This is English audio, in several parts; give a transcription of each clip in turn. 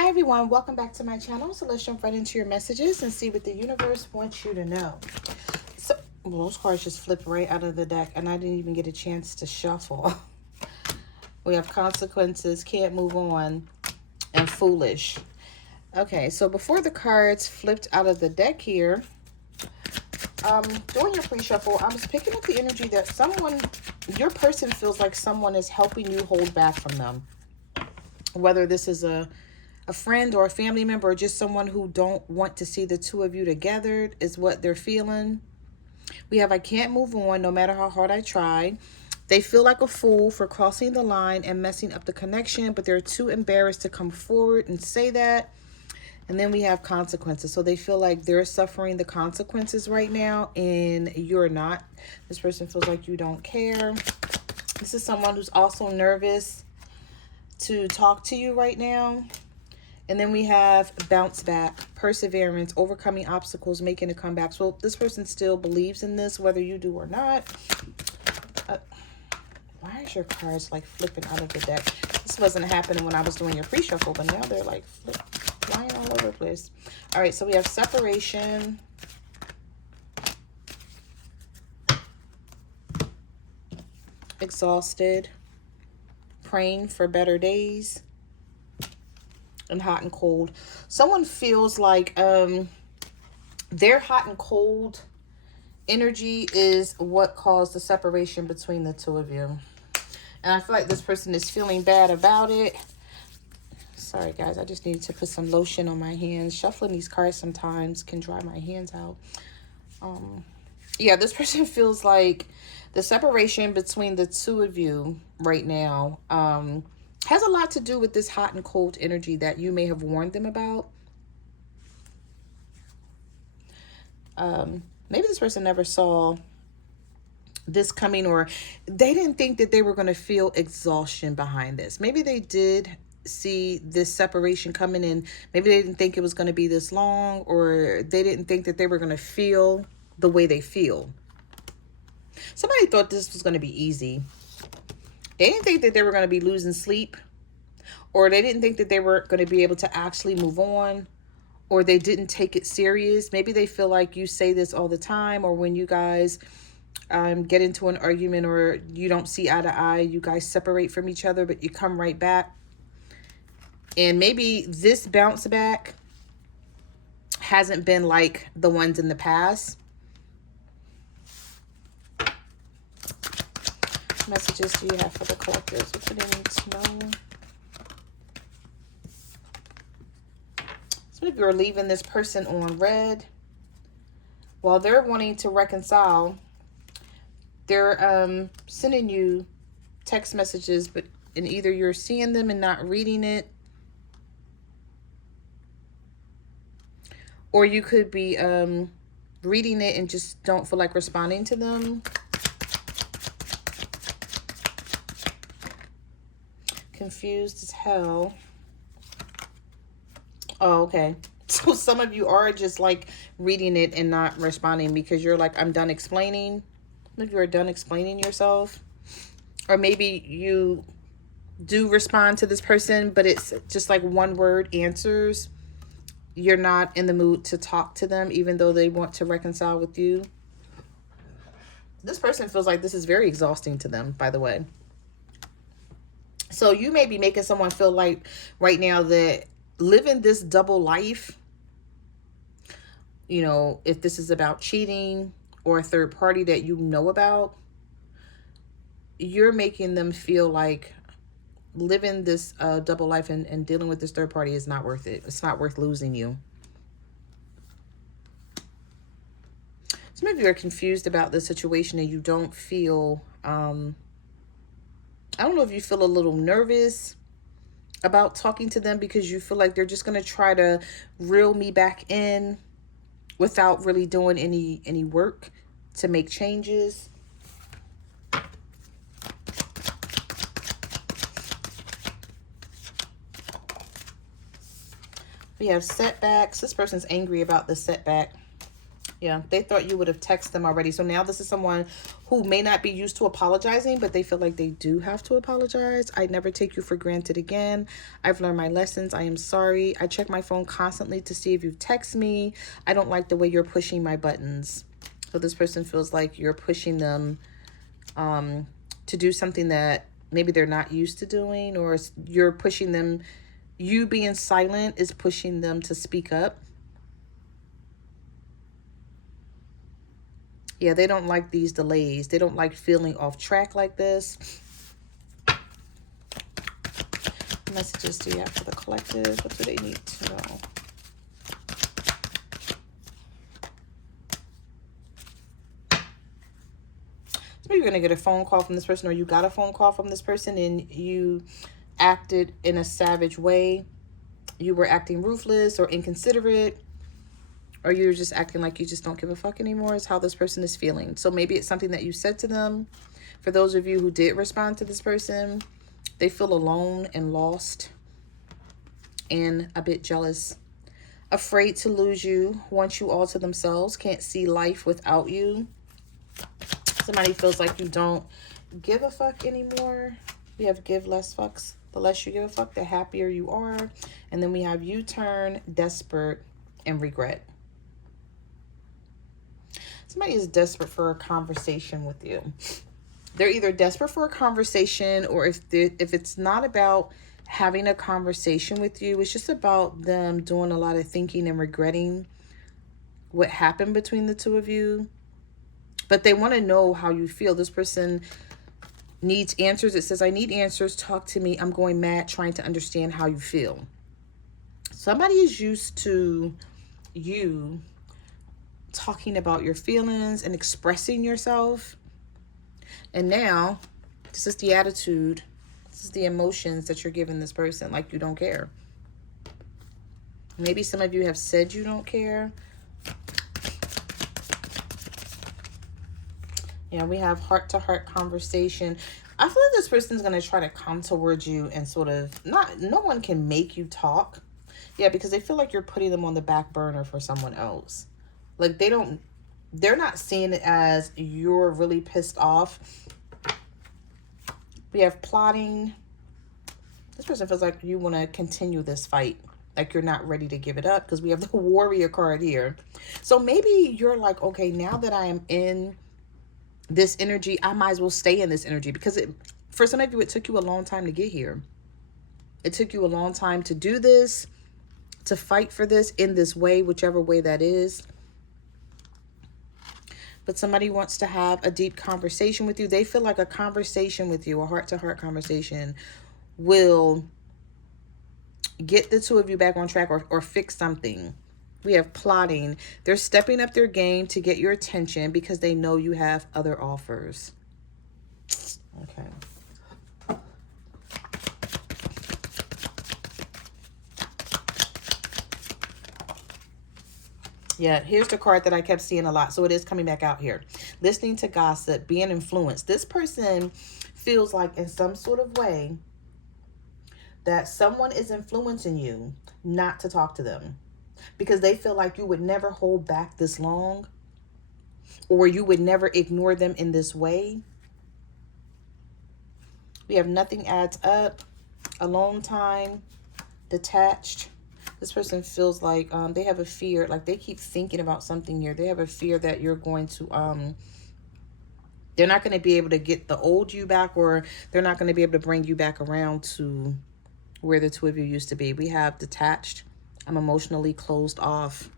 Hi everyone, welcome back to my channel. So let's jump right into your messages and see what the universe wants you to know. So well, those cards just flipped right out of the deck and I didn't even get a chance to shuffle. We have consequences, can't move on, and foolish. Okay, so before the cards flipped out of the deck here, during your pre-shuffle, I was picking up the energy that your person feels like someone is helping you hold back from them. Whether this is a friend or a family member or just someone who don't want to see the two of you together is what they're feeling. We have I can't move on no matter how hard I try. They feel like a fool for crossing the line and messing up the connection, but they're too embarrassed to come forward and say that. And then we have consequences. So they feel like they're suffering the consequences right now and you're not. This person feels like you don't care. This is someone who's also nervous to talk to you right now. And then we have bounce back, perseverance, overcoming obstacles, making a comeback. So this person still believes in this, whether you do or not. Why is your cards like flipping out of the deck? This wasn't happening when I was doing your pre-shuffle, but now they're like flying all over the place. All right, so we have separation. Exhausted. Praying for better days. And hot and cold. Someone feels like their hot and cold energy is what caused the separation between the two of you. And I feel like this person is feeling bad about it. Sorry, guys. I just needed to put some lotion on my hands. Shuffling these cards sometimes can dry my hands out. Yeah, this person feels like the separation between the two of you right now has a lot to do with this hot and cold energy that you may have warned them about. Maybe this person never saw this coming, or they didn't think that they were going to feel exhaustion behind this. Maybe they did see this separation coming in. Maybe they didn't think it was going to be this long, or they didn't think that they were going to feel the way they feel. Somebody thought this was going to be easy. They didn't think that they were going to be losing sleep, or they didn't think that they were going to be able to actually move on, or they didn't take it serious. Maybe they feel like you say this all the time, or when you guys get into an argument or you don't see eye to eye, you guys separate from each other, but you come right back. And maybe this bounce back hasn't been like the ones in the past. Messages do you have for the collectors? What do they need to know? Some of you are leaving this person on red. While they're wanting to reconcile, they're sending you text messages, but and either you're seeing them and not reading it, or you could be reading it and just don't feel like responding to them. Confused as hell. Oh, okay. So some of you are just like reading it and not responding because you're like, I'm done explaining. Some of you are done explaining yourself. Or maybe you do respond to this person, but it's just like one word answers. You're not in the mood to talk to them, even though they want to reconcile with you. This person feels like this is very exhausting to them, by the way. So you may be making someone feel like right now that living this double life, you know, if this is about cheating or a third party that you know about, you're making them feel like living this double life and dealing with this third party is not worth it. It's not worth losing you. Some of you are confused about the situation and you don't feel, I don't know if you feel a little nervous about talking to them because you feel like they're just going to try to reel me back in without really doing any work to make changes. We have setbacks. This person's angry about the setback. Yeah, they thought you would have texted them already. So now this is someone who may not be used to apologizing, but they feel like they do have to apologize. I never take you for granted again. I've learned my lessons. I am sorry. I check my phone constantly to see if you've texted me. I don't like the way you're pushing my buttons. So this person feels like you're pushing them to do something that maybe they're not used to doing, or you're pushing them. You being silent is pushing them to speak up. Yeah, they don't like these delays. They don't like feeling off track like this. Messages do you have for the collective? What do they need to know? So maybe you're going to get a phone call from this person, or you got a phone call from this person and you acted in a savage way. You were acting ruthless or inconsiderate, or you're just acting like you just don't give a fuck anymore, is how this person is feeling. So maybe it's something that you said to them. For those of you who did respond to this person, they feel alone and lost and a bit jealous. Afraid to lose you, want you all to themselves, can't see life without you. Somebody feels like you don't give a fuck anymore. We have give less fucks. The less you give a fuck, the happier you are. And then we have U-turn, desperate, and regret. Somebody is desperate for a conversation with you. They're either desperate for a conversation, or if it's not about having a conversation with you, it's just about them doing a lot of thinking and regretting what happened between the two of you. But they want to know how you feel. This person needs answers. It says, I need answers. Talk to me. I'm going mad trying to understand how you feel. Somebody is used to you talking about your feelings and expressing yourself. And now, this is the attitude. This is the emotions that you're giving this person, like you don't care. Maybe some of you have said you don't care. Yeah, we have heart-to-heart conversation. I feel like this person's going to try to come towards you and sort of, no one can make you talk. Yeah, because they feel like you're putting them on the back burner for someone else. Like they're not seeing it as you're really pissed off. We have plotting. This person feels like you want to continue this fight. Like you're not ready to give it up, because we have the warrior card here. So maybe you're like, okay, now that I am in this energy, I might as well stay in this energy, because for some of you, it took you a long time to get here. It took you a long time to do this, to fight for this in this way, whichever way that is. But somebody wants to have a deep conversation with you. They feel like a conversation with you, a heart-to-heart conversation, will get the two of you back on track, or fix something. We have plotting. They're stepping up their game to get your attention because they know you have other offers. Okay. Yeah, here's the card that I kept seeing a lot. So it is coming back out here. Listening to gossip, being influenced. This person feels like in some sort of way that someone is influencing you not to talk to them, because they feel like you would never hold back this long, or you would never ignore them in this way. We have nothing adds up, alone time, detached. This person feels like they have a fear, like they keep thinking about something here. They have a fear that you're going to, they're not going to be able to get the old you back, or they're not going to be able to bring you back around to where the two of you used to be. We have detached. I'm emotionally closed off.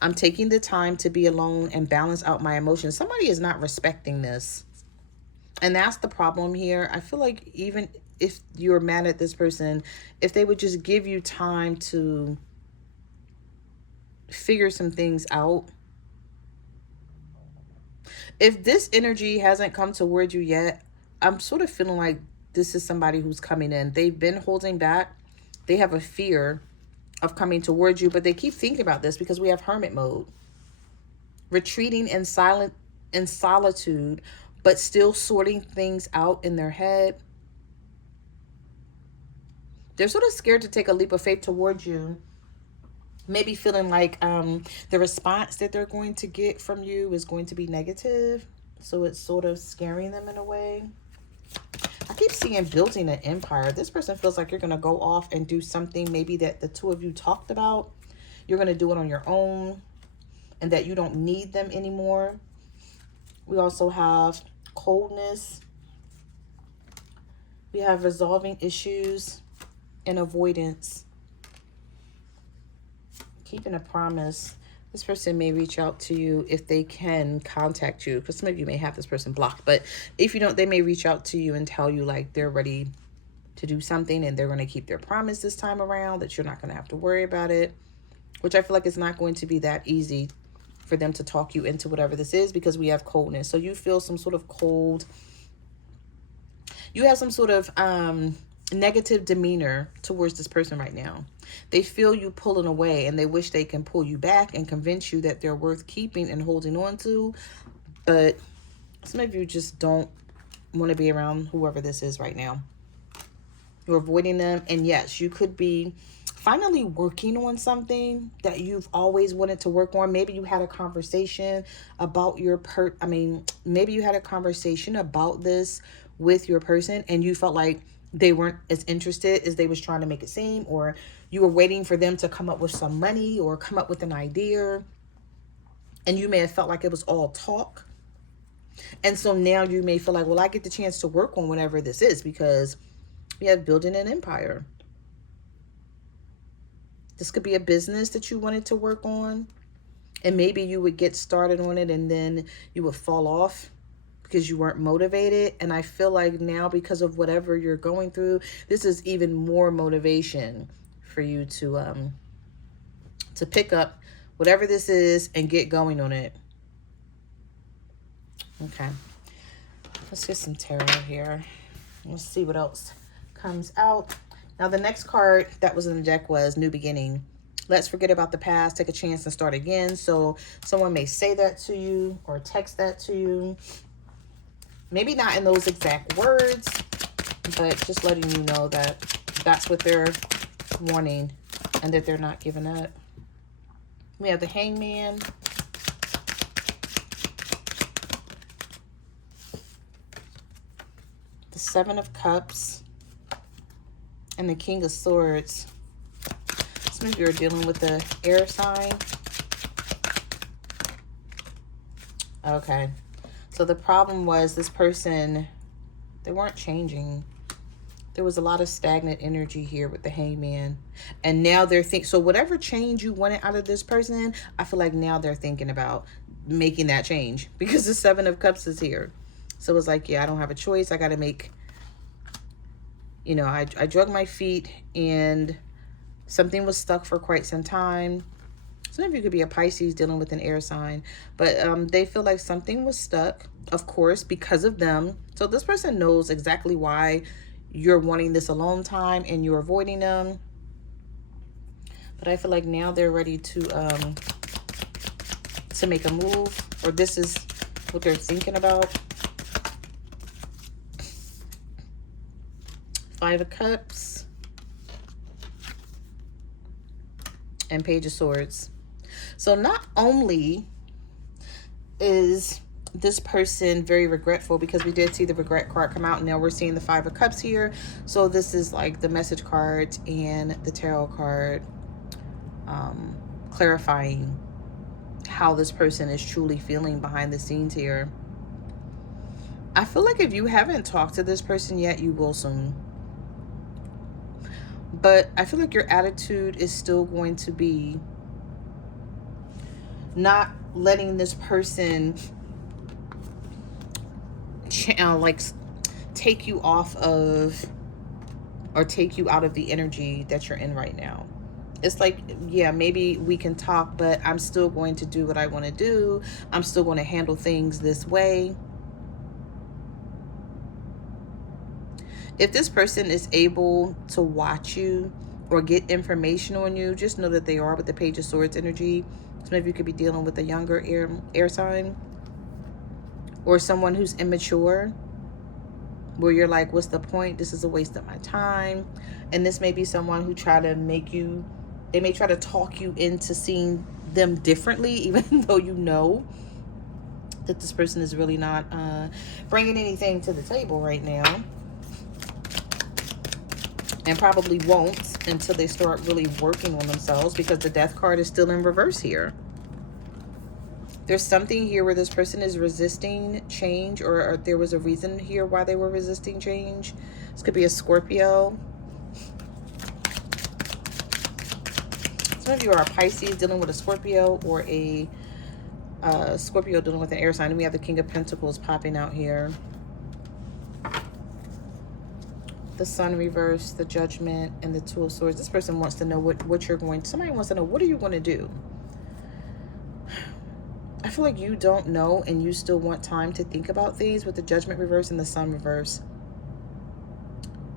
I'm taking the time to be alone and balance out my emotions. Somebody is not respecting this. And that's the problem here. I feel like even if you're mad at this person, if they would just give you time to figure some things out. If this energy hasn't come towards you yet, I'm sort of feeling like this is somebody who's coming in. They've been holding back. They have a fear of coming towards you, but they keep thinking about this because we have hermit mode. Retreating in solitude, but still sorting things out in their head. They're sort of scared to take a leap of faith towards you. Maybe feeling like the response that they're going to get from you is going to be negative. So it's sort of scaring them in a way. I keep seeing building an empire. This person feels like you're going to go off and do something maybe that the two of you talked about. You're going to do it on your own and that you don't need them anymore. We also have coldness. We have resolving issues and avoidance. Keeping a promise. This person may reach out to you if they can contact you, because some of you may have this person blocked, but if you don't, they may reach out to you and tell you like they're ready to do something and they're going to keep their promise this time around, that you're not going to have to worry about it, which I feel like it's not going to be that easy for them to talk you into whatever this is, because we have coldness. So you feel some sort of cold. You have some sort of negative demeanor towards this person right now. They feel you pulling away and they wish they can pull you back and convince you that they're worth keeping and holding on to. But some of you just don't want to be around whoever this is right now. You're avoiding them. And yes, you could be finally working on something that you've always wanted to work on. Maybe you had a conversation about maybe you had a conversation about this with your person and you felt like they weren't as interested as they was trying to make it seem, or you were waiting for them to come up with some money or come up with an idea, and you may have felt like it was all talk. And so now you may feel like, well, I get the chance to work on whatever this is, because we have building an empire. This could be a business that you wanted to work on, and maybe you would get started on it and then you would fall off because you weren't motivated. And I feel like now, because of whatever you're going through, this is even more motivation for you to pick up whatever this is and get going on it. Okay, let's get some tarot here. Let's see what else comes out. Now, the next card that was in the deck was New Beginning. Let's forget about the past, take a chance and start again. So someone may say that to you or text that to you. Maybe not in those exact words, but just letting you know that that's what they're wanting and that they're not giving up. We have the Hangman. The Seven of Cups. And the King of Swords. Some of you are dealing with the air sign. Okay. So the problem was this person, they weren't changing. There was a lot of stagnant energy here with the Hangman. And now they're so whatever change you wanted out of this person, I feel like now they're thinking about making that change, because the Seven of Cups is here. So it's like, yeah, I don't have a choice. I got to make, I drug my feet and something was stuck for quite some time. Some of you could be a Pisces dealing with an air sign, but they feel like something was stuck, of course, because of them. So this person knows exactly why you're wanting this alone time and you're avoiding them. But I feel like now they're ready to make a move, or this is what they're thinking about. Five of Cups and Page of Swords. So not only is this person very regretful, because we did see the regret card come out, and now we're seeing the Five of Cups here. So this is like the message card and the tarot card clarifying how this person is truly feeling behind the scenes here. I feel like if you haven't talked to this person yet, you will soon. But I feel like your attitude is still going to be not letting this person take you off of, or take you out of the energy that you're in right now. It's like, yeah, maybe we can talk, but I'm still going to do what I want to do. I'm still going to handle things this way. If this person is able to watch you or get information on you, just know that they are with the Page of Swords energy. Some of you could be dealing with a younger air sign, or someone who's immature, where you're like, what's the point? This is a waste of my time. And this may be someone who tried to make you They may try to talk you into seeing them differently, even though you know that this person is really not bringing anything to the table right now. And probably won't until they start really working on themselves, because the Death card is still in reverse here. There's something here where this person is resisting change, or there was a reason here why they were resisting change. This could be a Scorpio. Some of you are a Pisces dealing with a Scorpio, or a Scorpio dealing with an air sign. And we have the King of Pentacles popping out here. The Sun reverse, the Judgment, and the Two of Swords. This person wants to know what you're going to... Somebody wants to know, what are you going to do? I feel like you don't know, and you still want time to think about things with the Judgment reverse and the Sun reverse.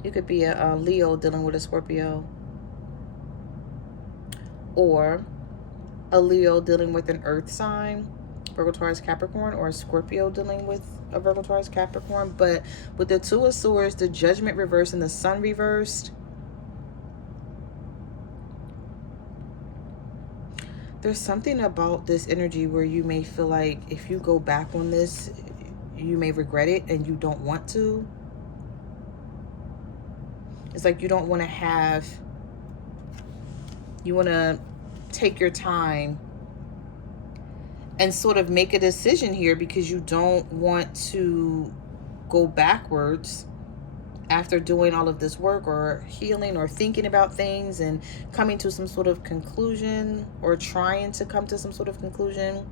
You could be a Leo dealing with a Scorpio. Or a Leo dealing with an Earth sign, Virgo, Taurus, Capricorn, or a Scorpio dealing with a Virgo, Taurus, Capricorn. But with the Two of Swords, the Judgment reversed, and the Sun reversed, there's something about this energy where you may feel like if you go back on this, you may regret it, and you don't want to. It's like you don't want to have... You want to take your time and sort of make a decision here, because you don't want to go backwards after doing all of this work, or healing, or thinking about things and coming to some sort of conclusion, or trying to come to some sort of conclusion.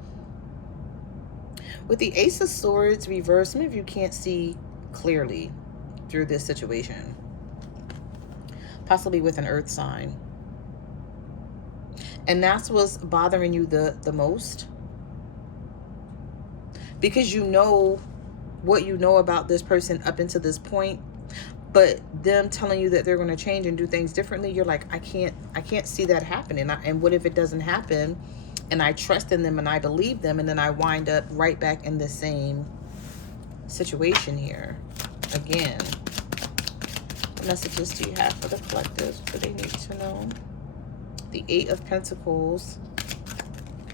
With the Ace of Swords reversed, some of you can't see clearly through this situation, possibly with an Earth sign. And that's what's bothering you the most, because you know what you know about this person up until this point, but them telling you that they're going to change and do things differently, you're like, I can't see that happening. And what if it doesn't happen, and I trust in them and I believe them, and then I wind up right back in the same situation here again? What messages do you have for the collective? What do they need to know? The Eight of Pentacles.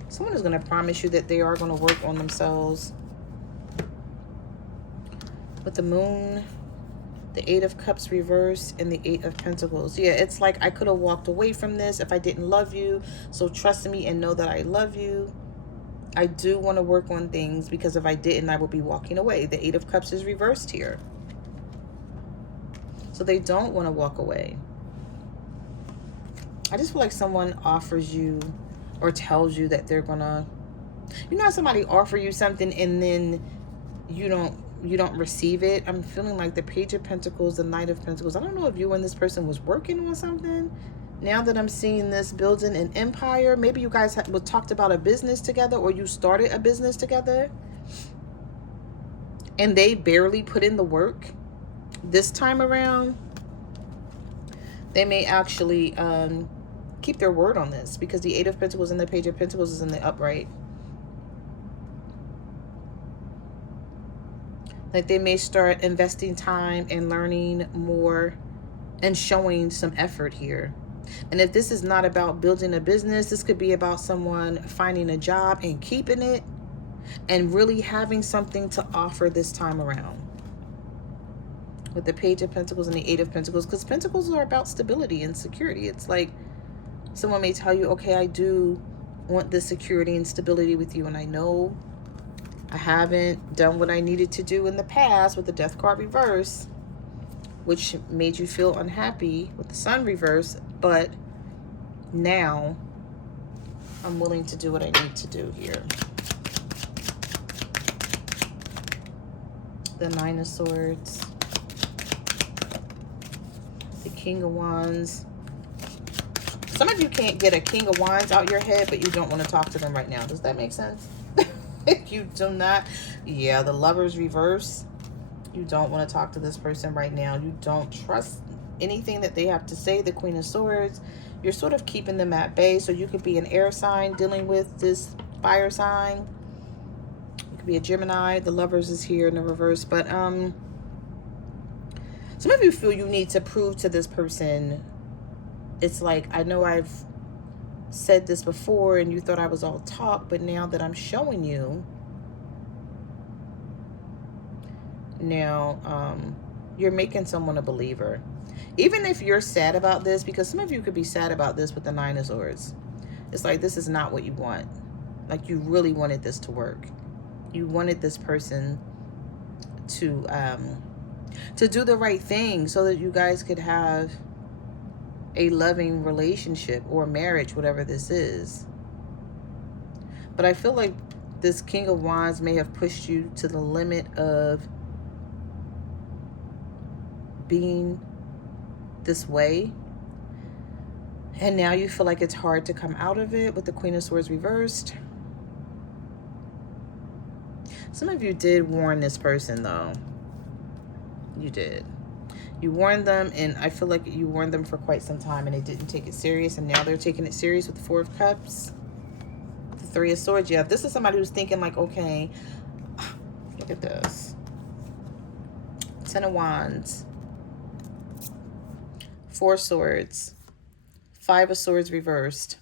Someone is going to promise you that they are going to work on themselves. With the Moon, the Eight of Cups reversed, and the Eight of Pentacles. Yeah, it's like, I could have walked away from this if I didn't love you. So trust me and know that I love you. I do want to work on things, because if I didn't, I would be walking away. The Eight of Cups is reversed here. So they don't want to walk away. I just feel like someone offers you or tells you that they're gonna... You know how somebody offer you something and then you don't receive it? I'm feeling like the Page of Pentacles, the Knight of Pentacles. I don't know if you and this person was working on something. Now that I'm seeing this building an empire, maybe you guys talked about a business together, or you started a business together, and they barely put in the work. This time around, they may actually keep their word on this, because the Eight of Pentacles and the Page of Pentacles is in the upright. Like, they may start investing time and learning more and showing some effort here. And if this is not about building a business, this could be about someone finding a job and keeping it, and really having something to offer this time around. With the Page of Pentacles and the Eight of Pentacles, because Pentacles are about stability and security. It's like someone may tell you, okay, I do want this security and stability with you, and I know I haven't done what I needed to do in the past with the Death card reverse, which made you feel unhappy with the Sun reverse, but now I'm willing to do what I need to do here. The Nine of Swords, the King of Wands. Some of you can't get a King of Wands out your head, but you don't want to talk to them right now. Does that make sense? You do not. Yeah, the Lovers reverse. You don't want to talk to this person right now. You don't trust anything that they have to say. The Queen of Swords. You're sort of keeping them at bay. So you could be an air sign dealing with this fire sign. You could be a Gemini. The Lovers is here in the reverse. But some of you feel you need to prove to this person. It's like, I know I've said this before and you thought I was all talk, but now that I'm showing you, now you're making someone a believer. Even if you're sad about this, because some of you could be sad about this with the Nine of Swords. It's like, this is not what you want. Like, you really wanted this to work. You wanted this person to do the right thing so that you guys could have a loving relationship or marriage, whatever this is. But I feel like this King of Wands may have pushed you to the limit of being this way. And now you feel like it's hard to come out of it with the Queen of Swords reversed. Some of you did warn this person, though. You did. You warned them, and I feel like you warned them for quite some time, and they didn't take it serious, and now they're taking it serious with the Four of Cups. The Three of Swords. Yeah, this is somebody who's thinking like, okay, look at this. Ten of Wands. Four Swords. Five of Swords reversed.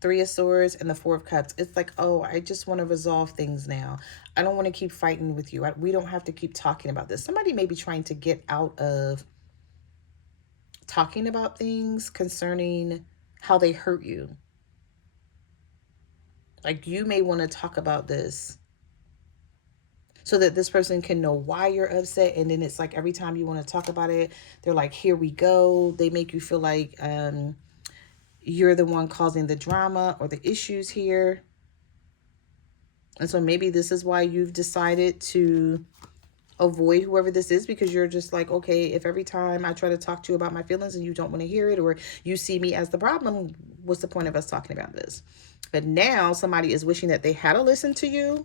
Three of Swords and the Four of Cups. It's like, oh, I just want to resolve things now. I don't want to keep fighting with you. We don't have to keep talking about this. Somebody may be trying to get out of talking about things concerning how they hurt you. Like, you may want to talk about this so that this person can know why you're upset. And then it's like every time you want to talk about it, they're like, here we go. They make you feel like you're the one causing the drama or the issues here. And so maybe this is why you've decided to avoid whoever this is, because you're just like, okay, if every time I try to talk to you about my feelings and you don't want to hear it, or you see me as the problem, what's the point of us talking about this? But now somebody is wishing that they had to listen to you,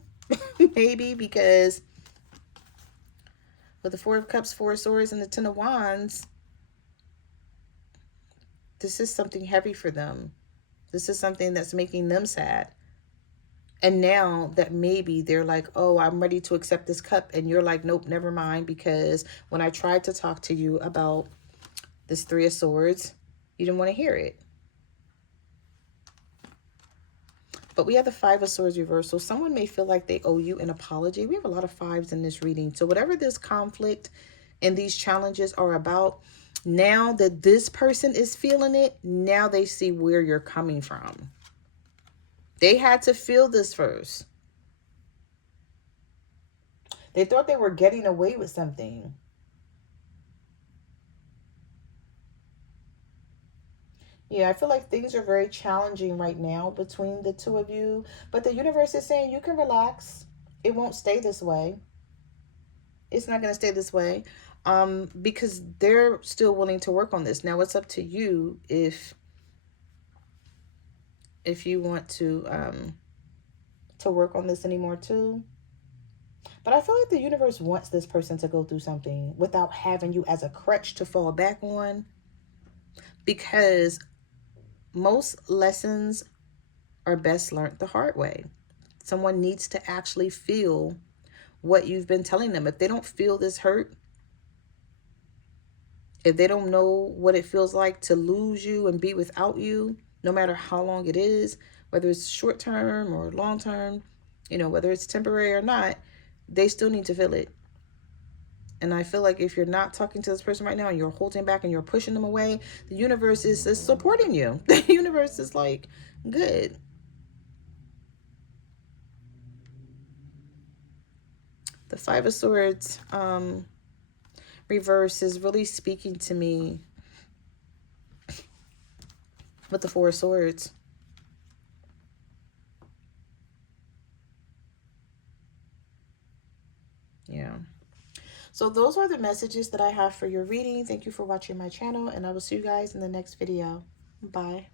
maybe, because with the Four of Cups, Four of Swords, and the Ten of Wands, this is something heavy for them. This is something that's making them sad. And now that maybe they're like, oh, I'm ready to accept this cup. And you're like, nope, never mind. Because when I tried to talk to you about this Three of Swords, you didn't want to hear it. But we have the Five of Swords reversed. So someone may feel like they owe you an apology. We have a lot of fives in this reading. So whatever this conflict and these challenges are about, now that this person is feeling it, now they see where you're coming from. They had to feel this first. They thought they were getting away with something. Yeah, I feel like things are very challenging right now between the two of you. But the universe is saying you can relax. It won't stay this way. It's not going to stay this way. Because they're still willing to work on this. Now it's up to you if you want to work on this anymore too. But I feel like the universe wants this person to go through something without having you as a crutch to fall back on. Because most lessons are best learned the hard way. Someone needs to actually feel what you've been telling them. If they don't feel this hurt, if they don't know what it feels like to lose you and be without you, no matter how long it is, whether it's short term or long term, whether it's temporary or not, they still need to feel it. And I feel like if you're not talking to this person right now and you're holding back and you're pushing them away, the universe is supporting you. The universe is like, good. The Five of Swords reverse is really speaking to me with the Four of Swords. Yeah. So those are the messages that I have for your reading. Thank you for watching my channel, and I will see you guys in the next video. Bye.